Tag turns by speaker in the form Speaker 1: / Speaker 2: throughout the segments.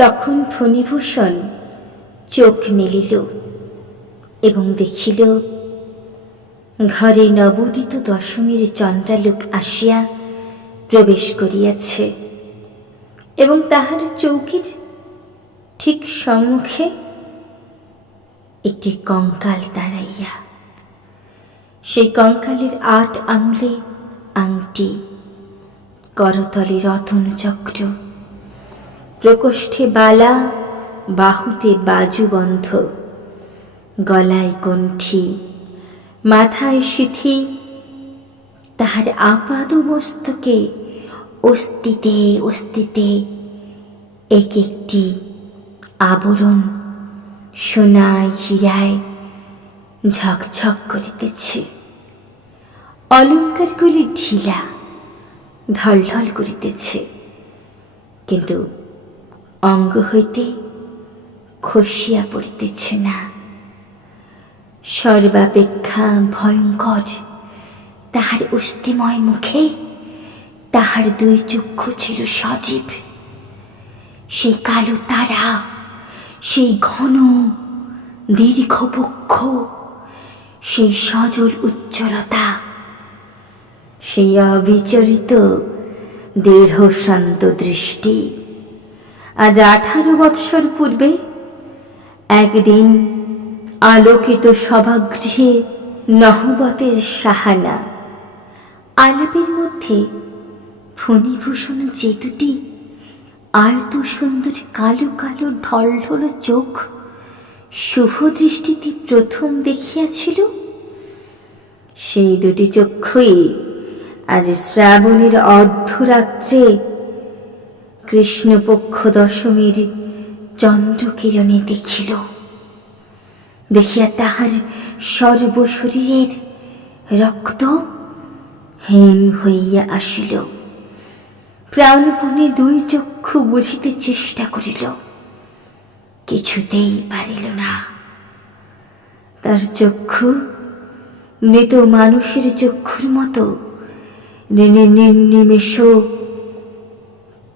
Speaker 1: তখন ফণিভূষণ চোখ মেলিল এবং দেখিল, ঘরে নবোদিত দশমীর চন্দ্রালোক আসিয়া প্রবেশ করিয়াছে এবং তাহার চৌকির ঠিক সম্মুখে একটি কঙ্কাল দাঁড়াইয়া। সেই কঙ্কালের আট আঙুলে আংটি, করতলে রতন চক্র প্রকোষ্ঠে বালা, বাহুতে বাজুবন্ধ গলায় কণ্ঠি, মাথায় সিথি, তাহার আপাদ মস্তকে অস্তিতে অস্তিতে এক একটি আবরণ সোনায় হীরায় ঝকঝক করিতেছে। অলঙ্কারগুলি ঢিলা, ঢলঢল করিতেছে। কিন্তু অঙ্গ হইতে খসিয়া পড়িতেছে না। সর্বাপেক্ষা ভয়ঙ্কর, তাহার অস্থিময় মুখে তাহার দুই চক্ষু ছিল সজীব। সেই কালো তারা, সেই ঘন দীর্ঘ বক্ষ সেই সজল উজ্জ্বলতা, সেই অবিচরিত দেহ শান্ত দৃষ্টি আজ আঠারো বৎসর পূর্বে একদিন আলোকিত সভাগৃহে নহবতের সাহানা আলাপের মধ্যে ফণিভূষণ যে দুটি আয়ত সুন্দর কালো কালো ঢল ঢল চোখ শুভ দৃষ্টিতে প্রথম দেখিয়াছিল, সেই দুটি চক্ষুই আজ শ্রাবণের অর্ধরাত্রে কৃষ্ণপক্ষ দশমীর চন্দ্রকিরণে দেখিল। দেখিয়া তাহার সর্বশরীরের রক্ত হিম হইয়া আসিল। প্রাণপণে দুই চক্ষু বুঝিতে চেষ্টা করিল। কিছুতেই পারিল না। তার চক্ষু মৃত মানুষের চক্ষুর মতো নি- নি- নিমেষ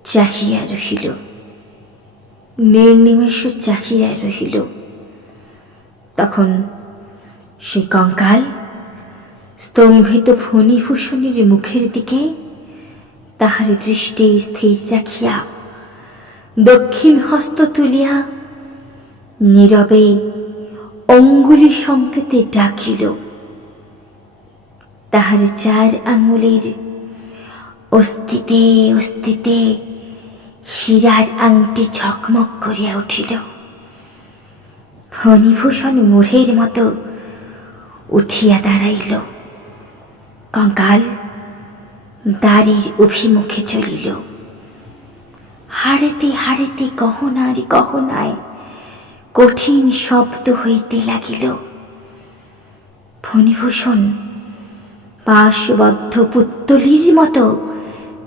Speaker 1: চাহিয়া রহিল। নির্নিমেষ চাহিয়া রহিল। তখন সে কঙ্কাল স্তম্ভিত ফণিভূষণের মুখের দিকে তাহার দৃষ্টি স্থির রাখিয়া দক্ষিণ হস্ত তুলিয়া নীরবে অঙ্গুলি সংকেতে ডাকিল। তাহার চার আঙুলের অস্তিতে অস্তিতে হীরার আংটি ঝকমক করিয়া উঠিল। ফণিভূষণ মোড়ের মতো উঠিয়া দাঁড়াইল। কঙ্কাল দাড়ির অভিমুখে চলিল। হাড়েতে হাড়েতে গহনার গহনায় কঠিন শব্দ হইতে লাগিল। ফণিভূষণ পাশবদ্ধ পুত্তলির মতো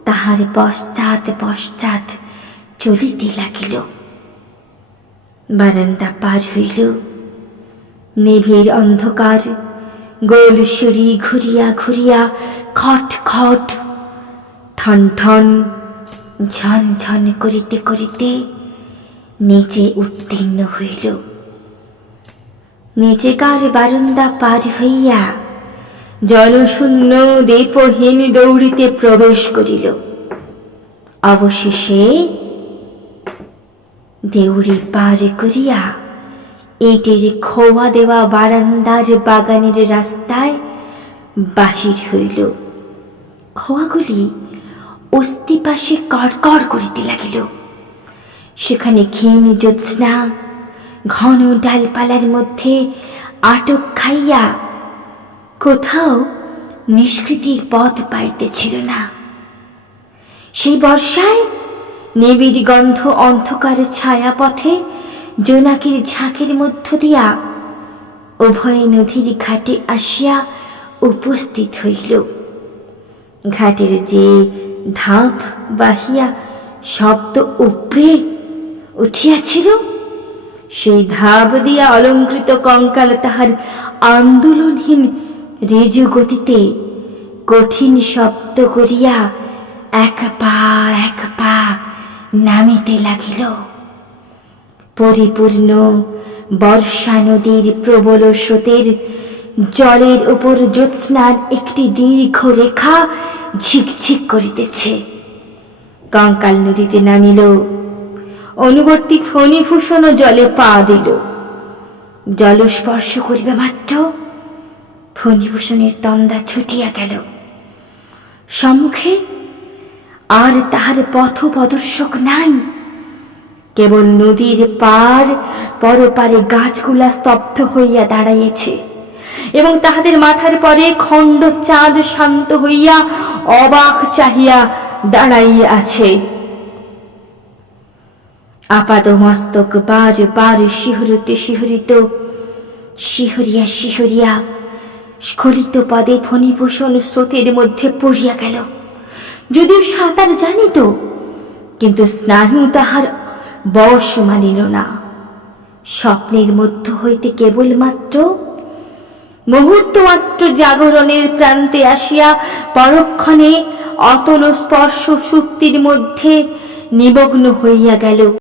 Speaker 1: তাহার পশ্চাৎ পশ্চাৎ চলিতে লাগিল। বারান্দা পার হইল। নিবিড় অন্ধকার, গোল সিঁড়ি ঘুরিয়া ঘুরিয়া খট খট, ঠন ঠন, ঝন ঝন করিতে করিতে নিচে উত্তীর্ণ হইল। নিচেকার বারান্দা পার হইয়া জনশূন্য দীপহীন দৌড়িতে প্রবেশ করিল। অবশেষে দেউড়ি পার করিয়া ইটের খোয়া দেওয়া বারান্দার বাগানের রাস্তায় বাহির হইল। খোয়াগুলি অস্তিপাশে কড়কড় করিতে লাগিল। সেখানে ক্ষীণ জ্যোৎস্না, ঘন ডালপালার মধ্যে আটক খাইয়া কোথাও নিষ্কৃতির পথ পাইতেছিল না। সেই বর্ষায় নিবিড় গন্ধ অন্ধকার ছায়া পথে জোনাকির ঝাঁকের মধ্য দিয়া উভয় নদীর ঘাটে আসিয়া উপস্থিত হইল। ঘাটের যে ধাপ বাহিয়া শব্দ উপরে উঠিয়াছিল, সেই ধাপ দিয়া অলঙ্কৃত কঙ্কাল তাহার আন্দোলনহীন রেজু গতিতে কঠিন শব্দ করিয়া এক পা, এক নামিতে লাগিল। পরিপূর্ণ বর্ষা নদীর প্রবল স্রোতের জলের উপর জ্যোৎস্নার একটি দীর্ঘ রেখা ঝিকঝিক করিতেছে। কঙ্কাল নদীতে নামিল। অনুবর্তী ফণিভূষণ জলে পা দিল। জল স্পর্শ করিবে মাত্র। ফণিভূষণের তন্দা ছুটিয়া গেল। সম্মুখে আর তাহার পথ প্রদর্শক নাই। কেবল নদীর পার পরপারে গাছগুলা স্তব্ধ হইয়া দাঁড়াইয়াছে এবং তাহাদের মাথার পরে খণ্ড চাঁদ শান্ত হইয়া অবাক চাহিয়া দাঁড়াইয়া আছে আপাদ মস্তক বার বার শিহরিতে, শিহরিত, শিহরিয়া শিহরিয়া, স্খলিত পদে ফণিভূষণ স্রোতের মধ্যে পড়িয়া গেল। যদিও সাঁতার জানিত কিন্তু স্নায়ু তাহার বশ মানিল না। স্বপ্নের মধ্য হইতে কেবলমাত্র মুহূর্তমাত্র জাগরণের প্রান্তে আসিয়া পরক্ষণে অতল স্পর্শ সুক্তির মধ্যে নিমগ্ন হইয়া গেল।